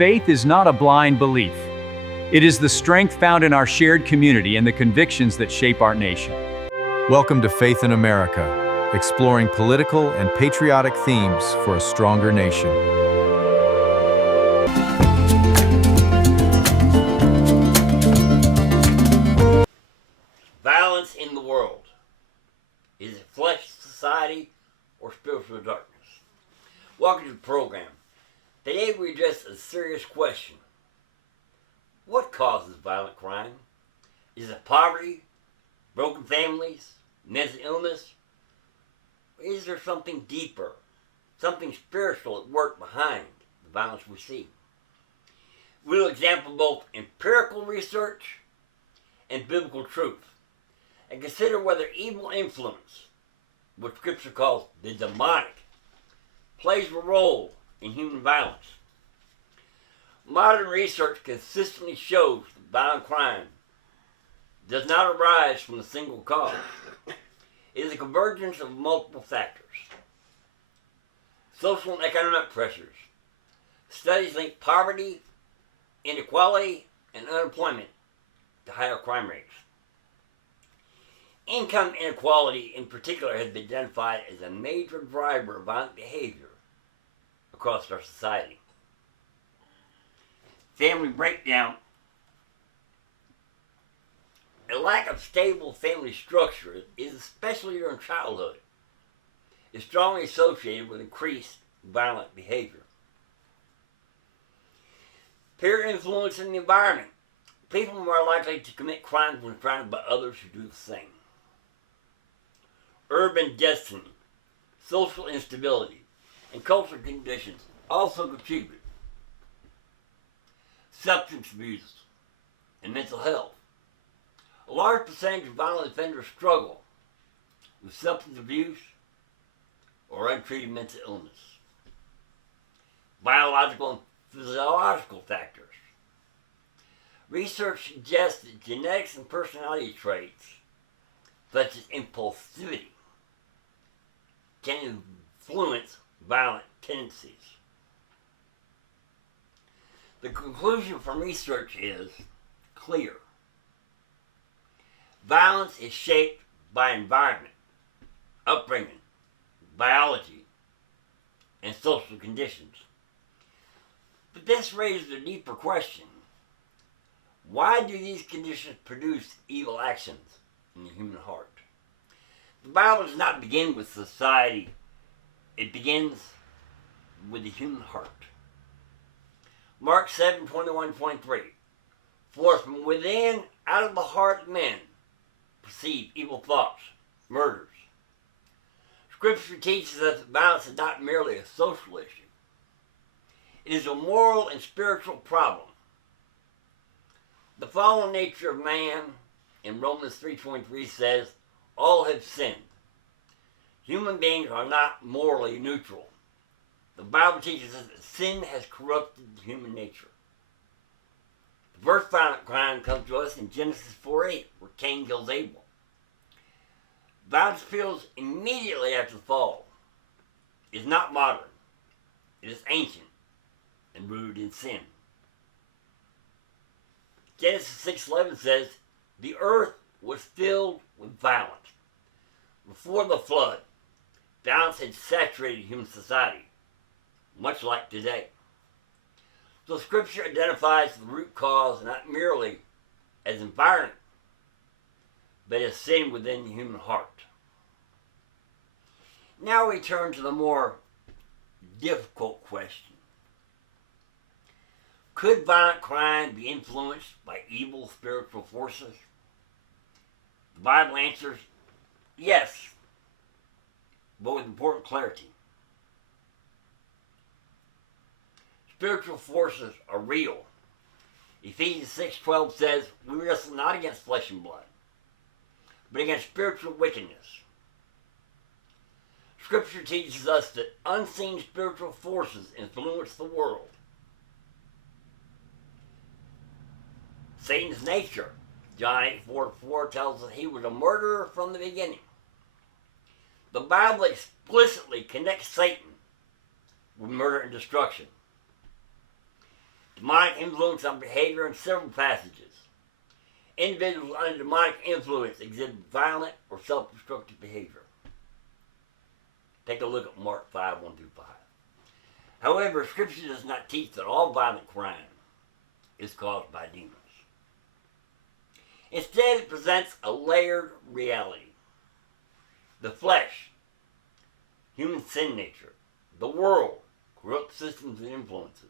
Faith is not a blind belief. It is the strength found in our shared community and the convictions that shape our nation. Welcome to Faith in America, exploring political and patriotic themes for a stronger nation. Violence in the world. Is it flesh society or spiritual darkness? Welcome to the program. Today we address a serious question. What causes violent crime? Is it poverty, broken families, mental illness? Or is there something deeper, something spiritual at work behind the violence we see? We'll examine both empirical research and biblical truth, and consider whether evil influence, what Scripture calls the demonic, plays a role in human violence. Modern research consistently shows that violent crime does not arise from a single cause. It is a convergence of multiple factors. Social and economic pressures. Studies link poverty, inequality, and unemployment to higher crime rates. Income inequality in particular has been identified as a major driver of violent behavior across our society. Family breakdown. A lack of stable family structure is, especially during childhood, is strongly associated with increased violent behavior. Peer influence in the environment. People are more likely to commit crimes when surrounded by others who do the same. Urban destiny, social instability, and cultural conditions also contribute. Substance abuse and mental health. A large percentage of violent offenders struggle with substance abuse or untreated mental illness. Biological and physiological factors. Research suggests that genetics and personality traits, such as impulsivity, can influence violent tendencies. The conclusion from research is clear. Violence is shaped by environment, upbringing, biology, and social conditions. But this raises a deeper question. Why do these conditions produce evil actions in the human heart? The Bible does not begin with society. It begins with the human heart. Mark 7:21-23. For from within, out of the heart of men, proceed evil thoughts, murders. Scripture teaches us that violence is not merely a social issue. It is a moral and spiritual problem. The fallen nature of man in Romans 3:23 says, all have sinned. Human beings are not morally neutral. The Bible teaches us that sin has corrupted human nature. The first violent crime comes to us in Genesis 4:8, where Cain kills Abel. Violence appears immediately after the fall. It is not modern. It is ancient and rooted in sin. Genesis 6:11 says, the earth was filled with violence. Before the flood, violence had saturated human society, much like today. So Scripture identifies the root cause not merely as environment, but as sin within the human heart. Now we turn to the more difficult question. Could violent crime be influenced by evil spiritual forces? The Bible answers yes, but with important clarity. Spiritual forces are real. Ephesians 6:12 says, we wrestle not against flesh and blood, but against spiritual wickedness. Scripture teaches us that unseen spiritual forces influence the world. Satan's nature, John 8:4 tells us he was a murderer from the beginning. The Bible explicitly connects Satan with murder and destruction. demonic influence on behavior in several passages. Individuals under demonic influence exhibit violent or self-destructive behavior. Take a look at Mark 5, 1 through 5. However, Scripture does not teach that all violent crime is caused by demons. Instead, it presents a layered reality. The flesh, human sin nature, the world, corrupt systems and influences,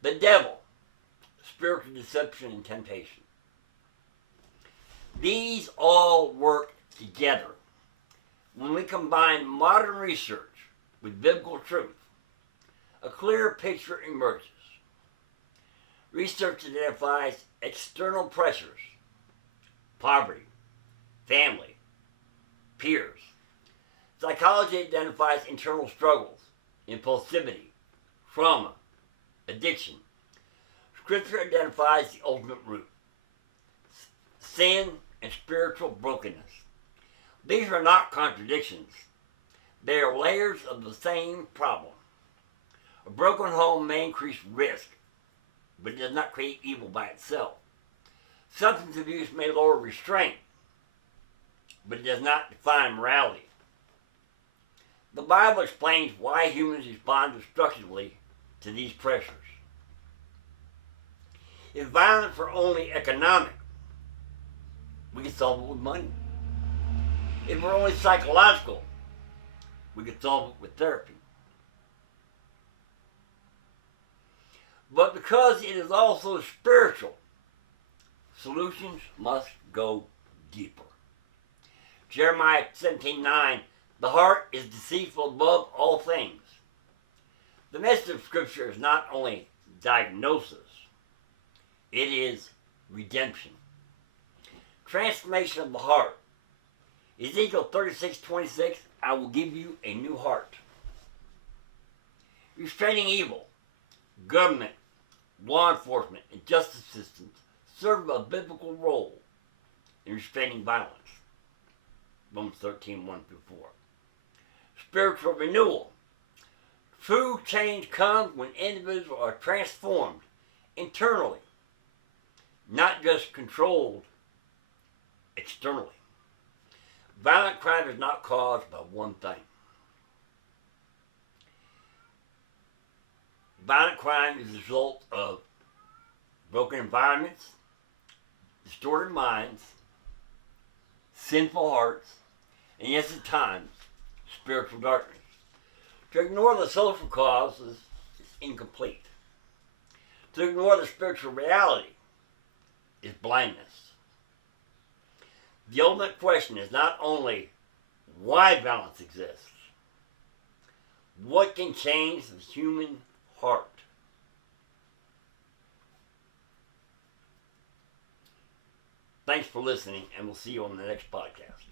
the devil, spiritual deception and temptation. These all work together. When we combine modern research with biblical truth, a clear picture emerges. Research identifies external pressures, poverty, family, peers. Psychology identifies internal struggles, impulsivity, trauma, addiction. Scripture identifies the ultimate root, sin and spiritual brokenness. These are not contradictions. They are layers of the same problem. A broken home may increase risk, but it does not create evil by itself. Substance abuse may lower restraint, but it does not define morality. The Bible explains why humans respond destructively to these pressures. If violence were only economic, we could solve it with money. If it were only psychological, we could solve it with therapy. But because it is also spiritual, solutions must go deeper. Jeremiah 17:9, the heart is deceitful above all things. The message of Scripture is not only diagnosis, it is redemption. Transformation of the heart. Ezekiel 36:26, I will give you a new heart. Restraining evil, government, law enforcement, and justice systems serve a biblical role in restraining violence. Romans 13:1 through 4. Spiritual renewal. True change comes when individuals are transformed internally, not just controlled externally. Violent crime is not caused by one thing. Violent crime is the result of broken environments, distorted minds, sinful hearts, and yes, at times, spiritual darkness. To ignore the social causes is incomplete. To ignore the spiritual reality is blindness. The ultimate question is not only why violence exists, what can change the human heart? Thanks for listening, and we'll see you on the next podcast.